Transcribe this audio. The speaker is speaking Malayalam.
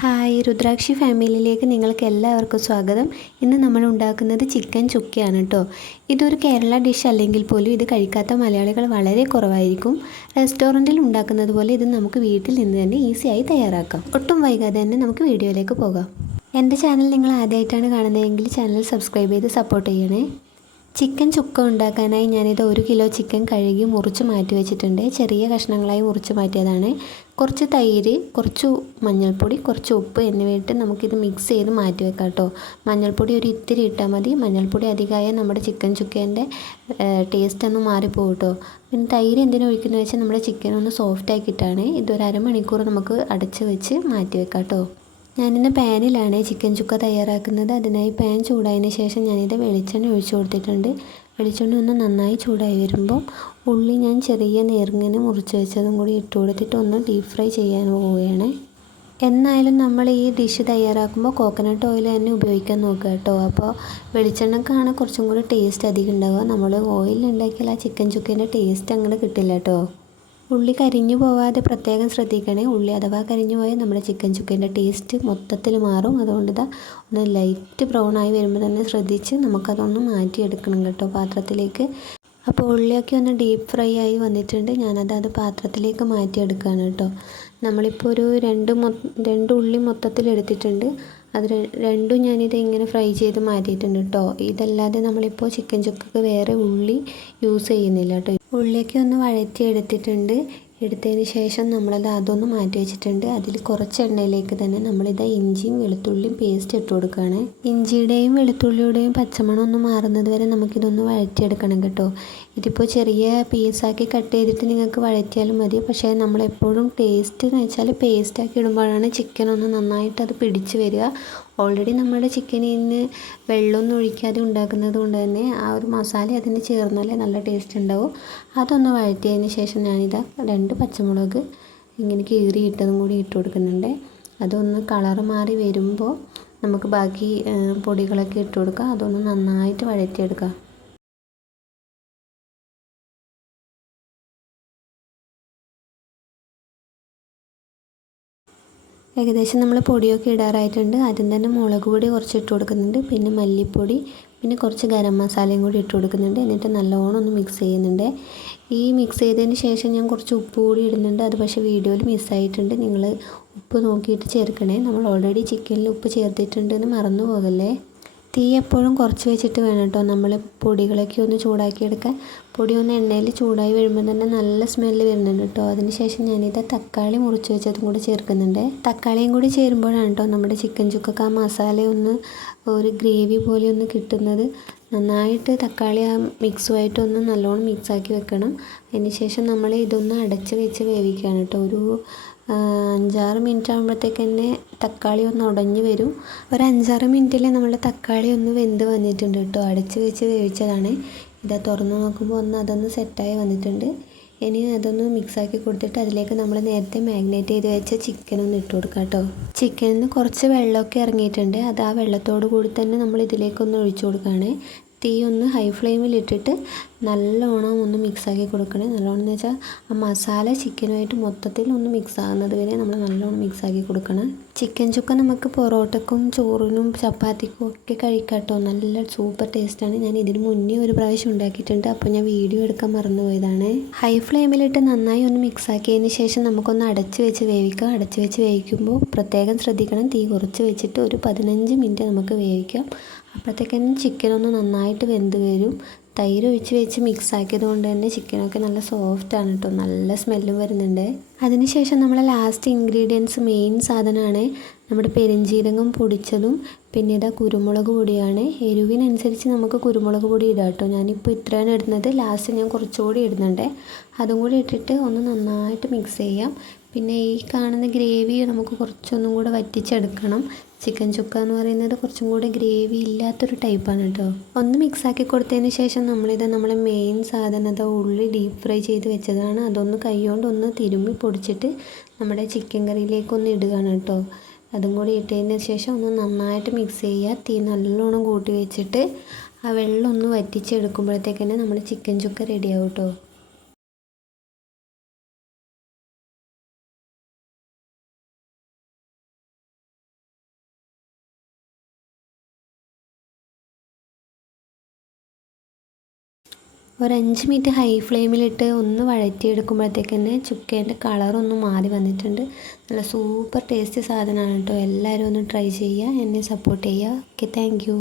ഹായ്, രുദ്രാക്ഷി ഫാമിലിയിലേക്ക് നിങ്ങൾക്ക് എല്ലാവർക്കും സ്വാഗതം. ഇന്ന് നമ്മൾ ഉണ്ടാക്കുന്നത് ചിക്കൻ ചുക്കയാണ് കേട്ടോ. ഇതൊരു കേരള ഡിഷ് അല്ലെങ്കിൽ പോലും ഇത് കഴിക്കാത്ത മലയാളികൾ വളരെ കുറവായിരിക്കും. റെസ്റ്റോറൻറ്റിൽ ഉണ്ടാക്കുന്നത് പോലെ ഇത് നമുക്ക് വീട്ടിൽ നിന്ന് തന്നെ ഈസിയായി തയ്യാറാക്കാം. ഒട്ടും വൈകാതെ തന്നെ നമുക്ക് വീഡിയോയിലേക്ക് പോകാം. എൻ്റെ ചാനൽ നിങ്ങൾ ആദ്യമായിട്ടാണ് കാണുന്നതെങ്കിൽ ചാനൽ സബ്സ്ക്രൈബ് ചെയ്ത് സപ്പോർട്ട് ചെയ്യണേ. ചിക്കൻ ചുക്ക ഉണ്ടാക്കാനായി ഞാനിത് 1 കിലോ ചിക്കൻ കഴുകി മുറിച്ച് മാറ്റി വെച്ചിട്ടുണ്ട്. ചെറിയ കഷ്ണങ്ങളായി മുറിച്ച് മാറ്റിയതാണ്. കുറച്ച് തൈര്, കുറച്ച് മഞ്ഞൾപ്പൊടി, കുറച്ച് ഉപ്പ് എന്നിവയിട്ട് നമുക്കിത് മിക്സ് ചെയ്ത് മാറ്റി വെക്കാം കേട്ടോ. മഞ്ഞൾപ്പൊടി ഒരു ഇത്തിരി ഇട്ടാൽ മതി. മഞ്ഞൾപ്പൊടി അധികമായാൽ നമ്മുടെ ചിക്കൻ ചുക്കേൻ്റെ ടേസ്റ്റ് ഒന്ന് മാറിപ്പോകും കേട്ടോ. പിന്നെ തൈര് എന്തിനാ ഒഴിക്കുന്നത് വെച്ചാൽ നമ്മുടെ ചിക്കൻ ഒന്ന് സോഫ്റ്റ് ആക്കിയിട്ടാണ്. ഇതൊരു അരമണിക്കൂർ നമുക്ക് അടച്ച് വെച്ച് മാറ്റി വെക്കാം കേട്ടോ. ഞാനിന്ന് പാനിലാണ് ചിക്കൻ ചുക്ക തയ്യാറാക്കുന്നത്. അതിനായി പാൻ ചൂടായതിന് ശേഷം ഞാനിത് വെളിച്ചെണ്ണ ഒഴിച്ചു കൊടുത്തിട്ടുണ്ട്. വെളിച്ചെണ്ണ ഒന്ന് നന്നായി ചൂടായി വരുമ്പോൾ ഉള്ളി ഞാൻ ചെറിയ നേർങ്ങനെ മുറിച്ച് വെച്ചതും കൂടി ഇട്ട് കൊടുത്തിട്ട് ഒന്ന് ഡീപ്പ് ഫ്രൈ ചെയ്യാൻ പോവുകയാണ്. എന്നായാലും നമ്മൾ ഈ ഡിഷ് തയ്യാറാക്കുമ്പോൾ കോക്കനട്ട് ഓയിൽ തന്നെ ഉപയോഗിക്കാൻ നോക്കുക കേട്ടോ. അപ്പോൾ വെളിച്ചെണ്ണക്കാണ് കുറച്ചും കൂടി ടേസ്റ്റ് അധികം ഉണ്ടാവുക. നമ്മൾ ഓയിലിൽ ഉണ്ടാക്കിയാൽ ആ ചിക്കൻ ചുക്കേൻ്റെ ടേസ്റ്റ് അങ്ങോട്ട് കിട്ടില്ല കേട്ടോ. ഉള്ളി കരിഞ്ഞു പോവാതെ പ്രത്യേകം ശ്രദ്ധിക്കണേ. ഉള്ളി അഥവാ കരിഞ്ഞു പോയാൽ നമ്മുടെ ചിക്കൻ ചുക്കേൻ്റെ ടേസ്റ്റ് മൊത്തത്തിൽ മാറും. അതുകൊണ്ട് ഇതാ ഒന്ന് ലൈറ്റ് ബ്രൗൺ ആയി വരുമ്പോൾ തന്നെ ശ്രദ്ധിച്ച് നമുക്കതൊന്ന് മാറ്റിയെടുക്കണം കേട്ടോ പാത്രത്തിലേക്ക്. അപ്പോൾ ഉള്ളിയൊക്കെ ഒന്ന് ഡീപ്പ് ഫ്രൈ ആയി വന്നിട്ടുണ്ട്. ഞാനത് പാത്രത്തിലേക്ക് മാറ്റിയെടുക്കുകയാണ് കേട്ടോ. നമ്മളിപ്പോൾ ഒരു രണ്ട് ഉള്ളി മൊത്തത്തിൽ എടുത്തിട്ടുണ്ട്. അത് രണ്ടും ഞാനിത് ഇങ്ങനെ ഫ്രൈ ചെയ്ത് മാറ്റിയിട്ടുണ്ട് കേട്ടോ. ഇതല്ലാതെ നമ്മളിപ്പോൾ ചിക്കൻ ചുക്കക്ക് വേറെ ഉള്ളി യൂസ് ചെയ്യുന്നില്ല കേട്ടോ. ഉള്ളിയൊക്കെ ഒന്ന് വഴറ്റി എടുത്തിട്ടുണ്ട്. എടുത്തതിന് ശേഷം അതൊന്ന് മാറ്റി വെച്ചിട്ടുണ്ട്. അതിൽ കുറച്ച് എണ്ണയിലേക്ക് തന്നെ നമ്മളിത് ഇഞ്ചിയും വെളുത്തുള്ളിയും പേസ്റ്റ് ഇട്ട് കൊടുക്കുകയാണ്. ഇഞ്ചിയുടെയും വെളുത്തുള്ളിയുടെയും പച്ചമണം ഒന്ന് മാറുന്നത് വരെ നമുക്കിതൊന്ന് വഴറ്റിയെടുക്കണം കേട്ടോ. ഇതിപ്പോൾ ചെറിയ പീസാക്കി കട്ട് ചെയ്തിട്ട് നിങ്ങൾക്ക് വഴറ്റിയാലും മതി. പക്ഷേ നമ്മളെപ്പോഴും ടേസ്റ്റ് എന്ന് വെച്ചാൽ പേസ്റ്റാക്കി ഇടുമ്പോഴാണ് ചിക്കൻ ഒന്ന് നന്നായിട്ട് അത് പിടിച്ച് വരിക. ഓൾറെഡി നമ്മുടെ ചിക്കനിൽ നിന്ന് വെള്ളമൊന്നും ഒഴിക്കാതെ ഉണ്ടാക്കുന്നത് കൊണ്ട് തന്നെ ആ ഒരു മസാല അതിന് ചേർന്നാലേ നല്ല ടേസ്റ്റ് ഉണ്ടാവും. അതൊന്ന് വഴറ്റിയതിന് ശേഷം ഞാനിതാ 2 പച്ചമുളക് ഇങ്ങനെ കീറിയിട്ടതും കൂടി ഇട്ട് കൊടുക്കുന്നുണ്ട്. അതൊന്ന് കളറ് മാറി വരുമ്പോൾ നമുക്ക് ബാക്കി പൊടികളൊക്കെ ഇട്ട് കൊടുക്കാം. അതൊന്ന് നന്നായിട്ട് വഴറ്റിയെടുക്കാം. ഏകദേശം നമ്മൾ പൊടിയൊക്കെ ഇടാറായിട്ടുണ്ട്. ആദ്യം തന്നെ മുളക് പൊടി കുറച്ച് ഇട്ട് കൊടുക്കുന്നുണ്ട്. പിന്നെ മല്ലിപ്പൊടി, പിന്നെ കുറച്ച് ഗരം മസാലയും കൂടി ഇട്ട് കൊടുക്കുന്നുണ്ട്. എന്നിട്ട് നല്ലോണം ഒന്ന് മിക്സ് ചെയ്യുന്നുണ്ട്. ഈ മിക്സ് ചെയ്തതിന് ശേഷം ഞാൻ കുറച്ച് ഉപ്പ് കൂടി ഇടുന്നുണ്ട്. അത് പക്ഷേ വീഡിയോയിൽ മിസ്സായിട്ടുണ്ട്. നിങ്ങൾ ഉപ്പ് നോക്കിയിട്ട് ചേർക്കണേ. നമ്മൾ ഓൾറെഡി ചിക്കനിൽ ഉപ്പ് ചേർത്തിട്ടുണ്ടെന്ന് മറന്നു പോകല്ലേ. തീ എപ്പോഴും കുറച്ച് വെച്ചിട്ട് വേണം കേട്ടോ നമ്മൾ പൊടികളൊക്കെ ഒന്ന് ചൂടാക്കിയെടുക്കാൻ. പൊടി ഒന്ന് എണ്ണയിൽ ചൂടായി വരുമ്പോൾ തന്നെ നല്ല സ്മെല്ല് വരുന്നുണ്ട് കേട്ടോ. അതിന് ശേഷം ഞാനിത് തക്കാളി മുറിച്ച് വെച്ചതും കൂടി ചേർക്കുന്നുണ്ട്. തക്കാളിയും കൂടി ചേരുമ്പോഴാണ് കേട്ടോ നമ്മുടെ ചിക്കൻ ചുക്കക്ക് ആ മസാല ഒന്ന് ഒരു ഗ്രേവി പോലെ ഒന്ന് കിട്ടുന്നത്. നന്നായിട്ട് തക്കാളി ആ മിക്സുമായിട്ടൊന്ന് നല്ലോണം മിക്സാക്കി വെക്കണം. അതിന് ശേഷം നമ്മൾ ഇതൊന്ന് അടച്ച് വെച്ച് വേവിക്കുകയാണ് കേട്ടോ. ഒരു 5-6 മിനിറ്റ് ആകുമ്പോഴത്തേക്ക് തന്നെ തക്കാളി ഒന്ന് ഉടഞ്ഞ് വരും. ഒരു 5-6 മിനിറ്റിൽ നമ്മുടെ തക്കാളി ഒന്ന് വെന്ത് വന്നിട്ടുണ്ട് കേട്ടോ. അടച്ച് വെച്ച് വേവിച്ചതാണ്. ഇത് തുറന്ന് നോക്കുമ്പോൾ അതൊന്ന് സെറ്റായി വന്നിട്ടുണ്ട്. ഇനി അതൊന്ന് മിക്സാക്കി കൊടുത്തിട്ട് അതിലേക്ക് നമ്മൾ നേരത്തെ മാഗ്നേറ്റ് ചെയ്ത് വെച്ച ചിക്കൻ ഒന്ന് ഇട്ട് കൊടുക്കാം കേട്ടോ. ചിക്കനിൽ നിന്ന് കുറച്ച് വെള്ളമൊക്കെ ഇറങ്ങിയിട്ടുണ്ട്. അത് ആ വെള്ളത്തോട് കൂടി തന്നെ നമ്മൾ ഇതിലേക്കൊന്ന് ഒഴിച്ചു കൊടുക്കുകയാണ്. തീ ഒന്ന് ഹൈ ഫ്ലെയിമിലിട്ടിട്ട് നല്ലോണം ഒന്ന് മിക്സാക്കി കൊടുക്കണേ. നല്ലോണം എന്ന് വെച്ചാൽ ആ മസാല ചിക്കനുമായിട്ട് മൊത്തത്തിൽ ഒന്ന് മിക്സ് ആകുന്നത് വരെ നമ്മൾ നല്ലോണം മിക്സാക്കി കൊടുക്കണം. ചിക്കൻ ചുക്ക നമുക്ക് പൊറോട്ടക്കും ചോറിനും ചപ്പാത്തിക്കും ഒക്കെ കഴിക്കാം കേട്ടോ. നല്ല സൂപ്പർ ടേസ്റ്റാണ്. ഞാൻ ഇതിന് മുന്നേ ഒരു പ്രാവശ്യം ഉണ്ടാക്കിയിട്ടുണ്ട്. അപ്പോൾ ഞാൻ വീഡിയോ എടുക്കാൻ മറന്നു പോയതാണ്. ഹൈ ഫ്ലെയിമിലിട്ട് നന്നായി ഒന്ന് മിക്സാക്കിയതിന് ശേഷം നമുക്കൊന്ന് അടച്ച് വെച്ച് വേവിക്കാം. അടച്ച് വെച്ച് വേവിക്കുമ്പോൾ പ്രത്യേകം ശ്രദ്ധിക്കണം. തീ കുറച്ച് വെച്ചിട്ട് ഒരു 15 മിനിറ്റ് നമുക്ക് വേവിക്കാം. അപ്പോഴത്തേക്കും ചിക്കനൊന്ന് നന്നായിട്ട് വെന്ത് വരും. തൈര് ഒഴിച്ച് വെച്ച് മിക്സ് ആക്കിയത് കൊണ്ട് തന്നെ ചിക്കനൊക്കെ നല്ല സോഫ്റ്റാണ് കേട്ടോ. നല്ല സ്മെല്ലും വരുന്നുണ്ട്. അതിനുശേഷം നമ്മളെ ലാസ്റ്റ് ഇൻഗ്രീഡിയൻസ് മെയിൻ സാധനമാണ് നമ്മുടെ പെരുംജീരകം പൊടിച്ചതും പിന്നെ ഇതാ കുരുമുളക് പൊടിയാണ്. എരിവിനനുസരിച്ച് നമുക്ക് കുരുമുളക് പൊടി ഇടാം കേട്ടോ. ഞാനിപ്പോൾ ഇത്രയാണ് ഇടുന്നത്. ലാസ്റ്റ് ഞാൻ കുറച്ചുകൂടി ഇടുന്നുണ്ട്. അതും കൂടി ഇട്ടിട്ട് ഒന്ന് നന്നായിട്ട് മിക്സ് ചെയ്യാം. പിന്നെ ഈ കാണുന്ന ഗ്രേവി നമുക്ക് കുറച്ചൊന്നും കൂടെ വറ്റിച്ചെടുക്കണം. ചിക്കൻ ചുക്ക എന്ന് പറയുന്നത് കുറച്ചും കൂടെ ഗ്രേവി ഇല്ലാത്തൊരു ടൈപ്പാണ് കേട്ടോ. ഒന്ന് മിക്സാക്കി കൊടുത്തതിന് ശേഷം നമ്മളെ മെയിൻ സാധനം ഉള്ളി ഡീപ്പ് ഫ്രൈ ചെയ്ത് വെച്ചതാണ്. അതൊന്ന് കൈകൊണ്ട് ഒന്ന് തിരുമ്മി പൊടിച്ചിട്ട് നമ്മുടെ ചിക്കൻ കറിയിലേക്കൊന്ന് ഇടുകയാണ് കേട്ടോ. അതും കൂടി ഇട്ടതിന് ശേഷം ഒന്ന് നന്നായിട്ട് മിക്സ് ചെയ്യുക. തീ നല്ലോണം കൂട്ടി വെച്ചിട്ട് ആ വെള്ളം ഒന്ന് വറ്റിച്ചെടുക്കുമ്പോഴത്തേക്ക് തന്നെ നമ്മുടെ ചിക്കൻ ചുക്ക റെഡിയാവും കേട്ടോ. ഒരു 5 മിനിറ്റ് ഹൈ ഫ്ലെയിമിലിട്ട് ഒന്ന് വഴറ്റിയെടുക്കുമ്പോഴത്തേക്ക് തന്നെ ചുക്കേൻ്റെ കളറൊന്ന് മാറി വന്നിട്ടുണ്ട്. നല്ല സൂപ്പർ ടേസ്റ്റി സാധനമാണ് കേട്ടോ. എല്ലാവരും ഒന്ന് ട്രൈ ചെയ്യുക, എന്നെ സപ്പോർട്ട് ചെയ്യുക. Okay, thank you.